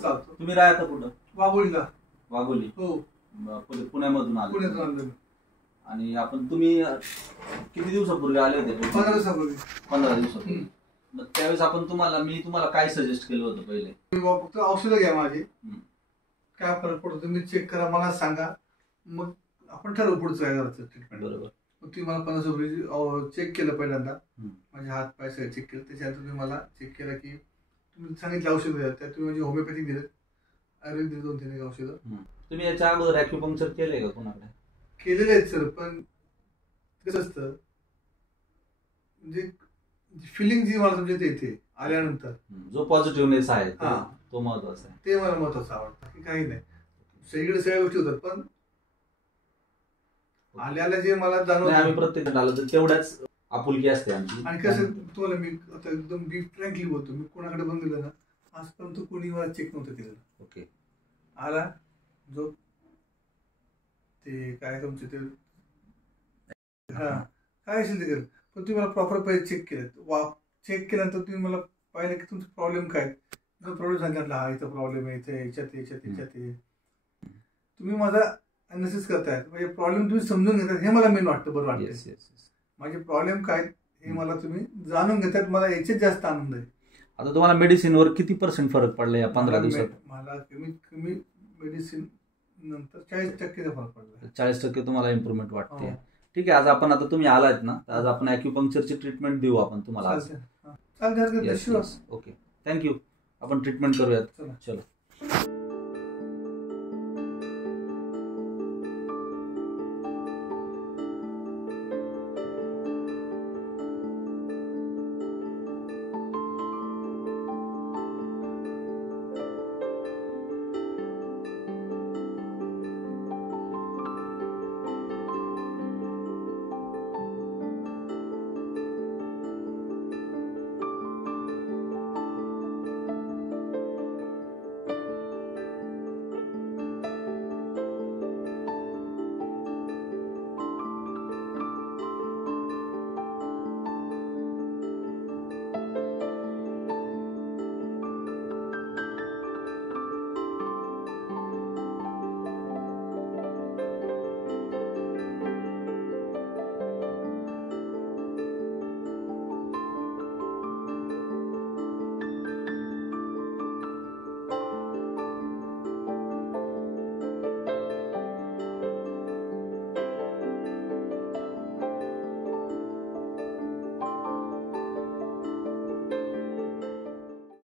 चालतो. तुम्ही राहता कुठं? वाघोलीला. वाघोली. हो. पुण्यामधून आले? पुण्यातून आलो. आणि आपण तुम्ही किती दिवसापूर्वी आले होते? 15 दिवसापूर्वी. 15 दिवसापूर्वी. मग त्यावेळेस मी तुम्हाला काय सजेस्ट केलं होतं पहिले? फक्त औषधं घ्या माझी, काय फरक पडतो तुम्ही चेक करा, मला सांगा, मग आपण ठरवू पुढचं काय करायचं ट्रीटमेंट. बरोबर. मग तुम्ही मला 50 रुपये चेक केलं पहिल्यांदा, माझे हात पाय सगळे चेक केलं. त्याच्यानंतर तुम्ही मला चेक केलं की तुम्ही सांगितलं औषधं द्या, त्यात तुम्ही म्हणजे होमिओपॅथिक दिलं, आयुर्वेदिक दिलं 2-3 औषधं. तुम्ही याच्या अगोदर ॲक्युपंक्चर केलंय का कोणाकडे? केलेले आहेत सर, पण कसं असतं म्हणजे फिलिंग जी मला तुमच्या येते आल्यानंतर, जो पॉझिटिव्हनेस आहे तो महत्वाचा आहे, ते मला महत्वाचं आवडतं. की काही नाही, सगळीकडे सगळ्या गोष्टी होतात, पण आल्याला जे मला जाणवतं, आम्ही प्रत्येक आलो तर तेवढ्याच आपुलकी असते आमची. आणि कसं तुम्हाला मी आता एकदम फ्रँकली बोलतो, मी कोणाकडे पण गेलो ना, आजपर्यंत कोणी मला चेक नव्हतं केलेलं. ओके. आला जो ते काय तुमचे ते काय असेल ते केलं, पण तुम्ही मला प्रॉपर पहिले चेक केलं. चेक केल्यानंतर तुम्ही मला पाहिलं की तुमचा प्रॉब्लेम काय, प्रॉब्लेम सांगितला, हा इथं प्रॉब्लेम आहे, इथे याच्यात तुम्ही माझा अनालिसिस करताय, म्हणजे प्रॉब्लेम तुम्ही समजून घेतात, हे मला मेन वाटतं. बरं वाटतं माझे प्रॉब्लेम काय हे मला तुम्ही जाणून घेतात, मला याच्यात जास्त आनंद आहे. आता तुम्हाला मेडिसिनवर किती % फरक पडला या 15 दिवसात? मला कमीत कमी मेडिसिन नंतर 40% फरक पडला. 40% तुम्हाला इम्प्रूव्हमेंट वाटते. ठीक आहे. आता तुम्ही आलात ना, आज आपण ॲक्युपंक्चरची ट्रीटमेंट देऊ आपण तुम्हाला. चालते. Okay, thank you. आपण ट्रीटमेंट करूयात. चलो.